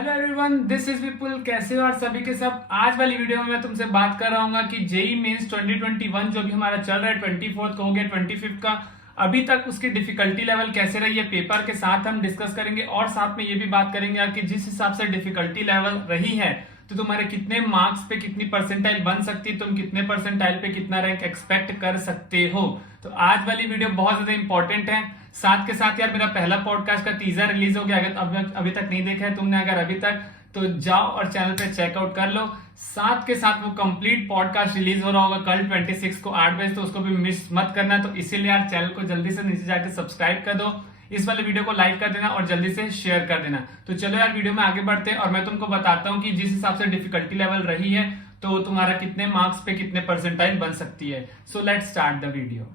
Hello everyone, this is विपुल। कैसे हो और सभी के सब। आज वाली वीडियो में मैं तुमसे बात कर रहा हूँ कि जेई मेंस 2021 जो भी हमारा चल रहा है 24th को हो गया 25th का, अभी तक उसकी डिफिकल्टी लेवल कैसे रही है पेपर के साथ हम डिस्कस करेंगे। और साथ में ये भी बात करेंगे यार कि जिस हिसाब से डिफिकल्टी लेवल रही है तो तुम्हारे कितने मार्क्स पे कितनी परसेंटाइल बन सकती है, तुम कितने परसेंटाइल पे कितना रैंक एक्सपेक्ट कर सकते हो। तो आज वाली वीडियो बहुत ज्यादा इंपॉर्टेंट है। साथ के साथ यार मेरा पहला पॉडकास्ट का टीजर रिलीज हो गया, अगर अभी तक नहीं देखा है तुमने अगर अभी तक, तो जाओ और चैनल पे चेकआउट कर लो। साथ के साथ वो कंप्लीट पॉडकास्ट रिलीज हो रहा होगा कल 26 को 8 बजे, तो उसको भी मिस मत करना। तो इसीलिए यार चैनल को जल्दी से नीचे जाकर सब्सक्राइब कर दो, इस वाले वीडियो को लाइक कर देना और जल्दी से शेयर कर देना। तो चलो यार वीडियो में आगे बढ़ते हैं और मैं तुमको बताता हूँ कि जिस हिसाब से डिफिकल्टी लेवल रही है तो तुम्हारा कितने मार्क्स पे कितने परसेंटाइल बन सकती है। So let's start the video.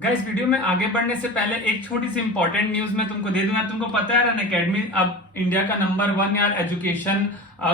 Guys, video में आगे बढ़ने से पहले एक छोटी सी इंपॉर्टेंट न्यूज मैं तुमको दे दूंगा। तुमको पता है अनअकैडमी अब इंडिया का नंबर 1 यार एजुकेशन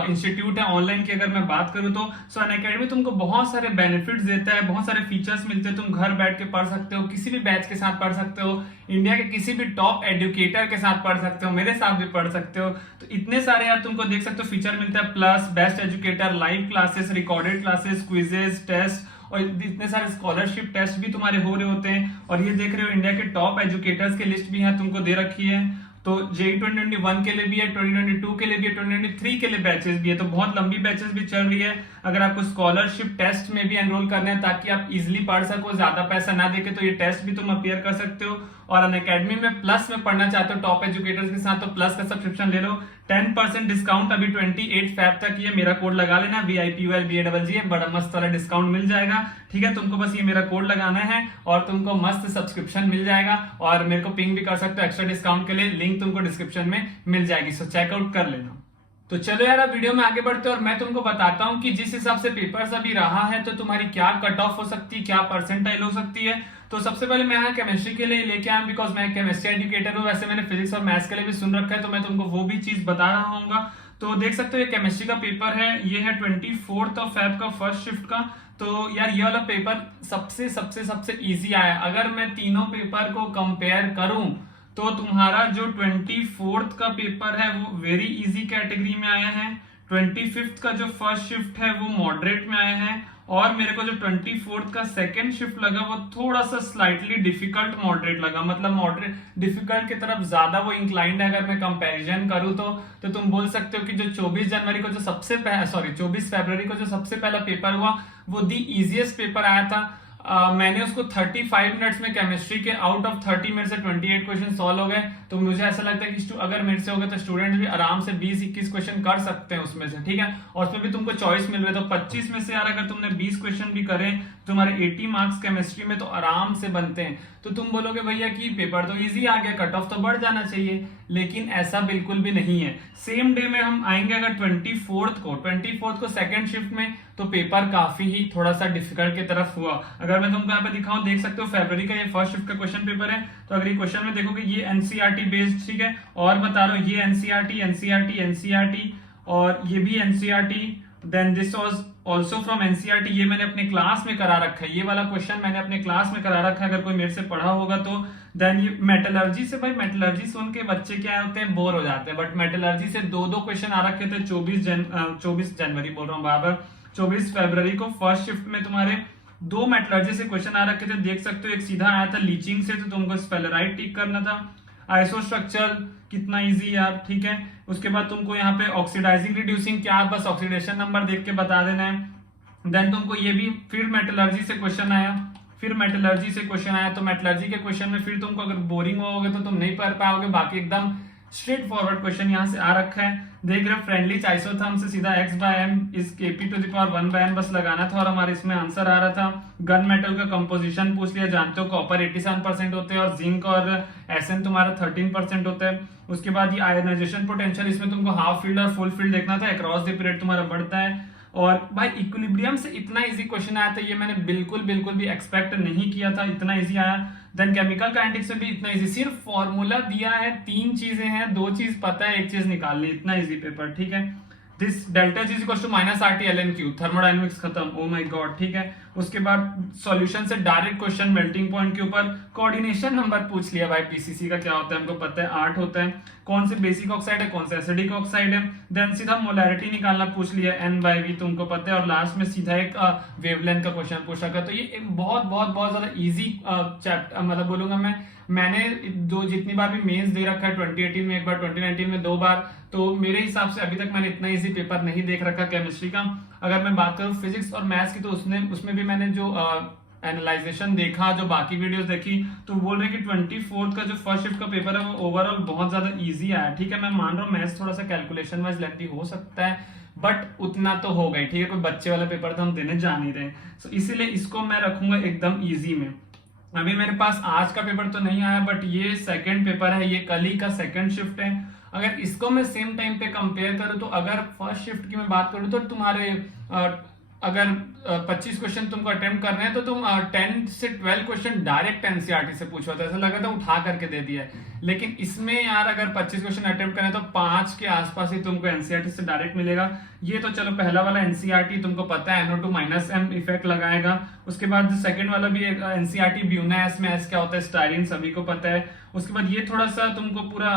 इंस्टीट्यूट है ऑनलाइन की। अगर मैं बात करूं तो अनअकैडमी तुमको बहुत सारे बेनिफिट्स देता है, बहुत सारे फीचर्स मिलते हैं। तुम घर बैठ के पढ़ सकते हो, किसी भी बैच के साथ पढ़ सकते हो, इंडिया के किसी भी टॉप एजुकेटर के साथ पढ़ सकते हो, मेरे साथ भी पढ़ सकते हो। तो इतने सारे यार तुमको देख सकते हो फीचर मिलता है। Plus best educator, live classes, recorded classes, quizzes, test और इतने सारे स्कॉलरशिप टेस्ट भी तुम्हारे हो रहे होते हैं। और ये देख रहे हो इंडिया के टॉप एजुकेटर्स की लिस्ट भी यहाँ तुमको दे रखी है। तो जेई 2021 के लिए भी है, 2022 के लिए भी है, 2023 के लिए बैचेस भी है। तो बहुत लंबी बैचेस भी चल रही है। अगर आपको स्कॉलरशिप टेस्ट में भी एनरोल करना है ताकि आप इजिली पढ़ सको, ज्यादा पैसा ना देके, तो ये टेस्ट भी तुम अपियर कर सकते हो। और अनअकैडमी में प्लस में पढ़ना चाहते हो टॉप एजुकेटर्स के साथ तो प्लस का सब्सक्रिप्शन ले लो। 10% डिस्काउंट अभी 28 फैब तक ये मेरा कोड लगा लेना VIPULBAGG, बड़ा मस्त वाला डिस्काउंट मिल जाएगा। ठीक है, तुमको बस ये मेरा कोड लगाना है और तुमको मस्त सब्सक्रिप्शन मिल जाएगा। और मेरे को पिंग भी कर सकते हो एक्स्ट्रा डिस्काउंट के लिए, लिंक तुमको डिस्क्रिप्शन में मिल जाएगी। सो चेकआउट कर लेना। तो चलो यार अब वीडियो में आगे बढ़ते हैं और मैं तुमको बताता हूँ कि जिस हिसाब से पेपर्स अभी रहा है तो तुम्हारी क्या कट ऑफ हो सकती है, क्या परसेंटाइल हो सकती है। तो सबसे पहले मैं यहाँ केमिस्ट्री के लिए लेके आया बिकॉज मैं केमिस्ट्री एजुकेटर हूँ। वैसे मैंने फिजिक्स और मैथ्स के लिए भी सुन रखा है, तो मैं तुमको वो भी चीज बता रहा हूँ। तो देख सकते हो ये केमिस्ट्री का पेपर है, ये है 24 फेब का फर्स्ट शिफ्ट का। तो यार ये वाला पेपर सबसे सबसे सबसे इजी आया। अगर मैं तीनों पेपर को कंपेयर करूं तो तुम्हारा जो 24th का पेपर है वो वेरी इजी कैटेगरी में आया है, 25th का जो फर्स्ट शिफ्ट है वो मॉडरेट में आया है, और मेरे को जो 24th का सेकंड शिफ्ट लगा वो थोड़ा सा स्लाइटली डिफिकल्ट मॉडरेट लगा। मतलब मॉडरेट डिफिकल्ट की तरफ ज्यादा वो इंक्लाइंड है। अगर मैं कंपैरिजन करूं तो तुम बोल सकते हो कि जो 24 जनवरी को जो 24 फरवरी को जो सबसे पहला पेपर हुआ वो दी इजीएस्ट पेपर आया था। मैंने उसको 35 मिनट्स में केमिस्ट्री के आउट ऑफ 30 मिनट से 28 क्वेश्चन सॉल्व हो गए। तो मुझे ऐसा लगता है कि अगर मेरे से हो गए तो स्टूडेंट्स भी आराम से 20-21 क्वेश्चन कर सकते हैं उसमें से। ठीक है, और उसमें भी तुमको चॉइस मिल रहा है। तो 25 में से यार अगर तुमने 20 क्वेश्चन भी करे तुम्हारे 80 मार्क्स केमिस्ट्री में तो आराम से बनते हैं। तो तुम बोलोगे भैया कि पेपर तो इजी आ गया, कट ऑफ तो बढ़ जाना चाहिए, लेकिन ऐसा बिल्कुल भी नहीं है। सेम डे में हम आएंगे अगर 24th को सेकंड शिफ्ट में, तो पेपर काफी ही थोड़ा सा डिफिकल्ट की तरफ हुआ। अगर मैं तुमको यहाँ पे दिखाऊं, देख सकते हो फरवरी का ये फर्स्ट शिफ्ट का क्वेश्चन पेपर है। तो अगर ये क्वेश्चन में देखोगे ये एनसीईआरटी बेस्ड, ठीक है, और बता रहा हूँ ये एनसीईआरटी और ये भी NCERT, then this was also from NCERT. ये मैंने अपने क्लास में करा रखा है, ये वाला क्वेश्चन मैंने अपने क्लास में करा रखा है, अगर कोई मेरे से पढ़ा होगा तो। देन ये मेटलर्जी से, भाई मेटलर्जी सुन के बच्चे क्या होते हैं, बोर हो जाते हैं, बट मेटलर्जी से दो क्वेश्चन आ रखे थे। 24 जनवरी बोल रहा हूँ बार, 24 फरवरी को फर्स्ट शिफ्ट में तुम्हारे 2 मेटलर्जी से क्वेश्चन आ रखे थे। देख सकते हो एक सीधा आया था लीचिंग से, तो तुमको स्पेलराइट टिक करना था। आइसोस्ट्रक्चर कितना इजी यार, ठीक है। उसके बाद तुमको यहाँ पे ऑक्सीडाइजिंग रिड्यूसिंग क्या, बस ऑक्सीडेशन नंबर देख के बता देना है। देन तुमको ये भी फिर मेटलर्जी से क्वेश्चन आया, तो मेटलर्जी के क्वेश्चन में फिर तुमको अगर बोरिंग होगे तो तुम नहीं पढ़ पाओगे। बाकी एकदम स्ट्रेट फॉरवर्ड क्वेश्चन यहाँ से आ रखा है। देख रहे हो फ्रेंडली आइसोथर्म से सीधा x/m इस Kp⁴ बस लगाना था और हमारे इसमें आंसर आ रहा था। गन मेटल का कंपोजिशन पूछ लिया, जानते हो कॉपर 87% होते हैं और जिंक और Sn तुम्हारा 13% होता है। उसके बाद ये आयनाइजेशन पोटेंशियल, इसमें तुमको हाफ फील्ड और फुल फील्ड देखना था, अक्रॉस द पीरियड तुम्हारा बढ़ता है। और भाई इक्विलिब्रियम से इतना इजी क्वेश्चन आया था, ये मैंने बिल्कुल भी एक्सपेक्ट नहीं किया था, इतना इजी आया। देन केमिकल काइनेटिक्स से भी इतना इजी, सिर्फ फॉर्मूला दिया है, 3 चीजें हैं, 2 चीज पता है, 1 चीज निकाल ली, इतना इजी पेपर, ठीक है। This delta G equal to minus R T L N Q, thermodynamics खत्म, ओ माय गॉड, ठीक है। उसके बाद सॉल्यूशन से डायरेक्ट क्वेश्चन मेल्टिंग पॉइंट के ऊपर, कोऑर्डिनेशन नंबर पूछ लिया भाई, पीसीसी का क्या होता है हमको पता है 8 होता है, कौन से बेसिक ऑक्साइड है कौन सा एसिडिक ऑक्साइड है, देन सीधा मोलैरिटी निकालना पूछ लिया, एन बाई वी तुमको पता है, और लास्ट में सीधा एक वेवलेंथ का क्वेश्चन पूछा गया। तो ये एक बहुत बहुत बहुत ज्यादा इजी चैप्टर मतलब बोलूंगा मैंने जो जितनी बार भी मेंस दे रखा है 2018 में एक बार, 2019 में 2 बार, तो मेरे हिसाब से अभी तक मैंने इतना इजी पेपर नहीं देख रखा केमिस्ट्री का। अगर मैं बात करूं फिजिक्स और मैथ्स की तो उसमें भी मैंने जो एनालाइजेशन देखा, जो बाकी वीडियोस देखी, तो बोल रहे हैं कि 24th का जो फर्स्ट शिफ्ट का पेपर है वो ओवरऑल बहुत ज्यादा इजी आया। ठीक है, मैं मान रहा हूँ मैथ्स थोड़ा सा कैलकुलेशन वाइज लेंथी हो सकता है, बट उतना तो हो गई, ठीक है, कोई बच्चे वाला पेपर तो हम देने जा नहीं रहे, तो इसीलिए इसको मैं रखूंगा एकदम ईजी में। अभी मेरे पास आज का पेपर तो नहीं आया, बट ये सेकंड पेपर है, ये कल ही का सेकंड शिफ्ट है। अगर इसको मैं सेम टाइम पे कंपेयर करूं तो अगर फर्स्ट शिफ्ट की मैं बात करूं तो तुम्हारे अगर 25 क्वेश्चन तुमको अटेम्प्ट करने हैं तो तुम 10 से 12 क्वेश्चन डायरेक्ट एनसीईआरटी से पूछो, तो ऐसा लगा था उठा करके दे दिया है। लेकिन इसमें यार अगर 25 क्वेश्चन अटेम्प्ट करें तो 5 के आसपास ही तुमको एनसीईआरटी से डायरेक्ट मिलेगा। ये तो चलो पहला वाला एनसीईआरटी तुमको पता है NO2 माइनस एम इफेक्ट लगाएगा। उसके बाद जो सेकंड वाला भी एक एनसीईआरटी ब्यूना एस में एस क्या होता है, स्टाइरिन, सभी को पता है। उसके बाद ये थोड़ा सा तुमको पूरा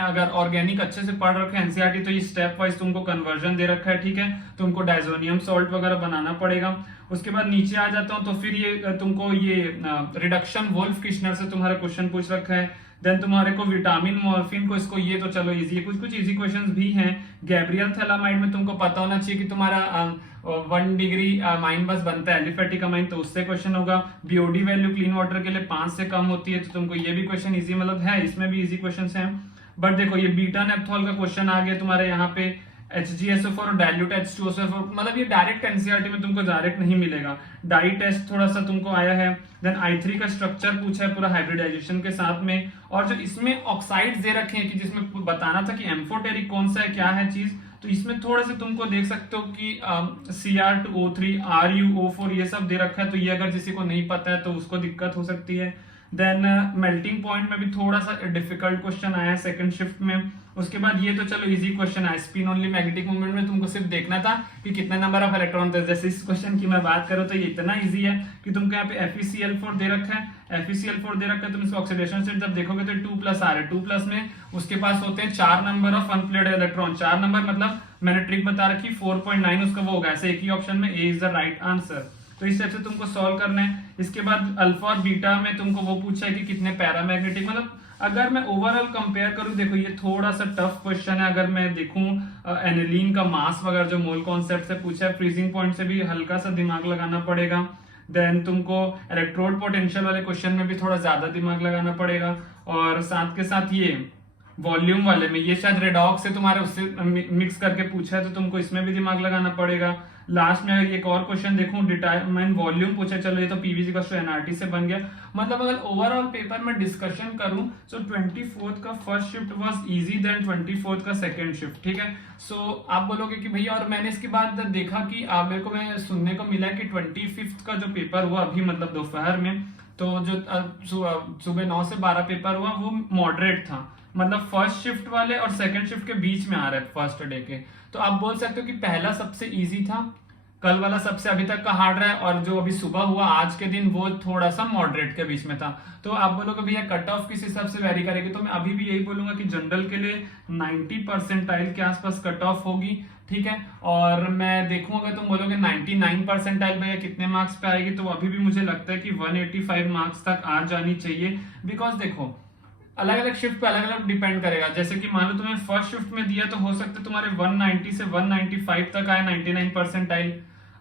अगर ऑर्गेनिक अच्छे से पढ़ रखे एनसीईआरटी तो ये स्टेप वाइज तुमको कन्वर्जन दे रखा है, ठीक है, तुमको डाइजोनियम सॉल्ट वगैरह बनाना पड़ेगा। उसके बाद नीचे आ जाता हूं तो फिर ये तुमको ये रिडक्शन वोल्फ किश्नर से तुम्हारा क्वेश्चन पूछ रखा है। देन तुम्हारे को विटामिन मॉर्फिन को, इसको ये तो चलो इजी है, कुछ कुछ इजी क्वेश्चंस भी हैं। गैब्रियल थैलामाइड में तुमको पता होना चाहिए कि तुम्हारा 1 डिग्री माइन बस बनता है एलिफेटिक अमाइन, तो उससे क्वेश्चन होगा। बीओडी वैल्यू क्लीन वाटर के लिए 5 से कम होती है, तो तुमको ये भी क्वेश्चन इजी मतलब है, इसमें भी इजी क्वेश्चन हैं। बट देखो ये बीटा नेप्थॉल का क्वेश्चन आ गया तुम्हारे यहाँ पे, HgSO4 और डाइल्यूट H2SO4, मतलब ये डायरेक्ट एनसीईआरटी में तुमको डायरेक्ट नहीं मिलेगा। डाई टेस्ट थोड़ा सा तुमको आया है। देन I3 का स्ट्रक्चर पूछा है पूरा हाइब्रिडाइजेशन के साथ में, और जो इसमें ऑक्साइड्स दे रखे हैं कि जिसमें बताना था कि एम्फोटेरिक कौन सा है, क्या है चीज, तो इसमें थोड़े से तुमको देख सकते हो कि Cr2O3 RuO4 ये सब दे रखा है, तो ये अगर किसी को नहीं पता है तो उसको दिक्कत हो सकती है। देन मेल्टिंग पॉइंट में भी थोड़ा सा डिफिकल्ट क्वेश्चन आया है सेकंड शिफ्ट में। उसके बाद ये तो चलो इजी क्वेश्चन है, स्पिन ओनली मैग्नेटिक मोमेंट में तुमको सिर्फ देखना था कि कितने नंबर ऑफ इलेक्ट्रॉन थे। जैसे इस क्वेश्चन की मैं बात करूं तो ये इतना इजी है कि तुमको यहाँ पे FeCl4 दे रखा है, FeCl4 दे रखा है, तुम इसको ऑक्सीडेशन स्टेट जब देखोगे तो 2+ आ रहा है, 2+ में उसके पास होते हैं 4 नंबर ऑफ अनप्लेड इलेक्ट्रॉन, 4 नंबर मतलब मैंने ट्रिक बता रखी 4.9 उसका वो होगा, ऐसे एक ही ऑप्शन में A is the right answer. तो इस टाइप से तुमको सॉल्व करना है। इसके बाद अल्फा और बीटा में तुमको वो पूछा है कि कितने पैरामैग्नेटिक, मतलब अगर मैं ओवरऑल कंपेयर करूं, देखो ये थोड़ा सा टफ क्वेश्चन है। अगर मैं देखूं एनिलीन का मास वगैरह जो मोल कॉन्सेप्ट से पूछा है, फ्रीजिंग पॉइंट से भी हल्का सा दिमाग लगाना पड़ेगा। देन तुमको इलेक्ट्रोड पोटेंशियल वाले क्वेश्चन में भी थोड़ा ज्यादा दिमाग लगाना पड़ेगा, और साथ के साथ ये वॉल्यूम वाले में ये शायद रेडॉक्स से तुम्हारे उससे मिक्स करके पूछा है, तो तुमको इसमें भी दिमाग लगाना पड़ेगा। लास्ट में एक और क्वेश्चन देखूं, डिटरमाइन वॉल्यूम पूछा, चलो ये तो पीवी का एनआरटी से बन गया। मतलब अगर ओवरऑल पेपर में डिस्कशन करूं तो 24th का first shift was easy then 24th का सेकंड शिफ्ट, ठीक है। सो आप बोलोगे कि भैया, और मैंने इसके बाद देखा कि मेरे को मैं सुनने को मिला कि 25th का जो पेपर हुआ अभी मतलब दोपहर में, तो जो सुबह 9 से 12 पेपर हुआ वो मॉडरेट था, मतलब फर्स्ट शिफ्ट वाले और सेकंड शिफ्ट के बीच में आ रहे फर्स्ट डे के। तो आप बोल सकते हो कि पहला सबसे इजी था, कल वाला सबसे अभी तक का हार्ड रहा है, और जो अभी सुबह हुआ आज के दिन वो थोड़ा सा मॉडरेट के बीच में था। तो आप बोलोगे भैया कट ऑफ किस हिसाब से वेरी करेगी, तो मैं अभी भी यही बोलूंगा कि जनरल के लिए 90 परसेंटाइल के आसपास कट ऑफ होगी, ठीक है। और मैं देखूंगा तुम बोलोगे 99 परसेंटाइल भैया कितने मार्क्स पे आएगी, तो अभी भी मुझे लगता है कि 185 मार्क्स तक आ जानी चाहिए। बिकॉज देखो अलग अलग शिफ्ट पे अलग अलग डिपेंड करेगा। जैसे कि मान लो तुम्हें फर्स्ट शिफ्ट में दिया तो हो सकता है तुम्हारे 190 से 195 तक आए 99 परसेंटाइल।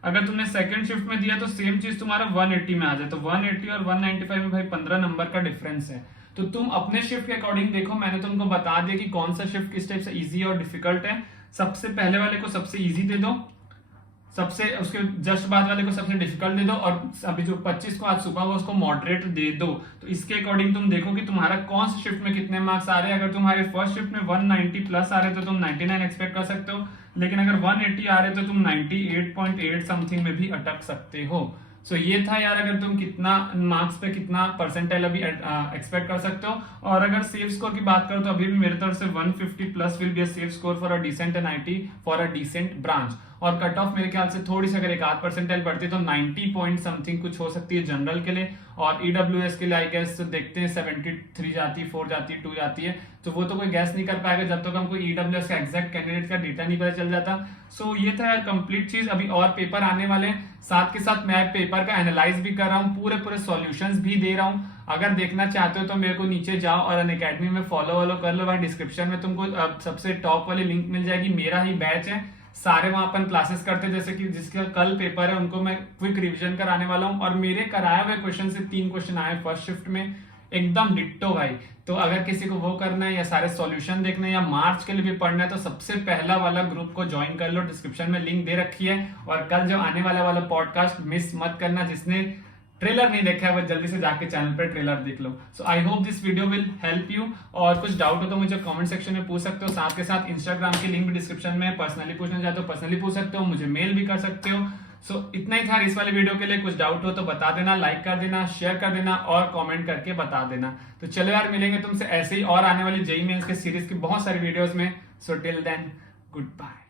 अगर तुमने सेकंड शिफ्ट में दिया तो सेम चीज तुम्हारा 180 में आ जाए, तो 180 और 195 में भाई 15 नंबर का डिफरेंस है। तो तुम अपने शिफ्ट के अकॉर्डिंग देखो, मैंने तुमको बता दिया कि कौन सा शिफ्ट किस टाइप से इजी और डिफिकल्ट है। सबसे पहले वाले को सबसे इजी दे दो, सबसे उसके जस्ट बाद वाले को सबसे डिफिकल्ट दे दो, और अभी जो 25 को आज सुबह हुआ उसको मॉडरेट दे दो। तो इसके अकॉर्डिंग तुम देखो कि तुम्हारा कौन सी शिफ्ट में कितने मार्क्स आ रहे हैं। अगर तुम्हारे फर्स्ट शिफ्ट में 190 प्लस आ रहे तो तुम 99 एक्सपेक्ट कर सकते हो, लेकिन अगर 180 आ रहे तो तुम 98.8 समथिंग में भी अटक सकते हो। सो ये था यार, अगर तुम कितना मार्क्स पे कितना परसेंटाइल अभी एक्सपेक्ट कर सकते हो। और अगर सेफ स्कोर की बात करो तो अभी भी मेरे तरफ से 150 plus will be a safe score for a decent NIT for a decent branch. और कट ऑफ मेरे ख्याल से थोड़ी सी अगर एक आध परसेंटाइल बढ़ती है तो 90 पॉइंट समथिंग कुछ हो सकती है जनरल के लिए। और ईडब्ल्यूएस के लिए आई गेस तो देखते हैं 73 जाती है, 4 जाती है, 2 जाती है, तो वो तो कोई गैस नहीं कर पाएगा जब तक हमको ईडब्ल्यूएस का एग्जैक्ट कैंडिडेट का डेटा नहीं पता चल जाता। सो ये था यार कंप्लीट चीज। अभी और पेपर आने वाले हैं, साथ के साथ मैं पेपर का एनालाइज भी कर रहा हूँ, पूरे सॉल्यूशंस भी दे रहा हूँ। अगर देखना चाहते हो तो मेरे को नीचे जाओ और अनअकैडमी में फॉलो कर लो, वहाँ डिस्क्रिप्शन में तुमको सबसे टॉप वाली लिंक मिल जाएगी, मेरा ही बैच है, सारे वहां अपन क्लासेस करते हैं। जैसे कि जिसका कल पेपर है उनको मैं क्विक रिवीजन कराने वाला हूं, और मेरे कराए हुए क्वेश्चन से 3 क्वेश्चन आए फर्स्ट शिफ्ट में, एकदम डिट्टो भाई। तो अगर किसी को वो करना है या सारे सॉल्यूशन देखना है या मार्च के लिए भी पढ़ना है तो सबसे पहला वाला ग्रुप को ज्वाइन कर लो, डिस्क्रिप्शन में लिंक दे रखी है। और कल जो आने वाला पॉडकास्ट मिस मत करना, जिसने ट्रेलर नहीं देखा है वो जल्दी से जाके चैनल पर ट्रेलर देख लो। So I hope this video will help you. और कुछ डाउट हो तो मुझे कमेंट सेक्शन में पूछ सकते हो, साथ के साथ इंस्टाग्राम की लिंक भी डिस्क्रिप्शन में, पर्सनली पूछना चाहते हो पर्सनली पूछ सकते हो, मुझे मेल भी कर सकते हो। सो इतना ही था इस वाले वीडियो के लिए। कुछ डाउट हो तो बता देना, लाइक कर देना, शेयर कर देना और कमेंट करके बता देना। तो चलो यार, मिलेंगे तुमसे ऐसे ही और आने वाली जेईई मेंस के सीरीज की बहुत सारी वीडियोस में। So till then, good bye.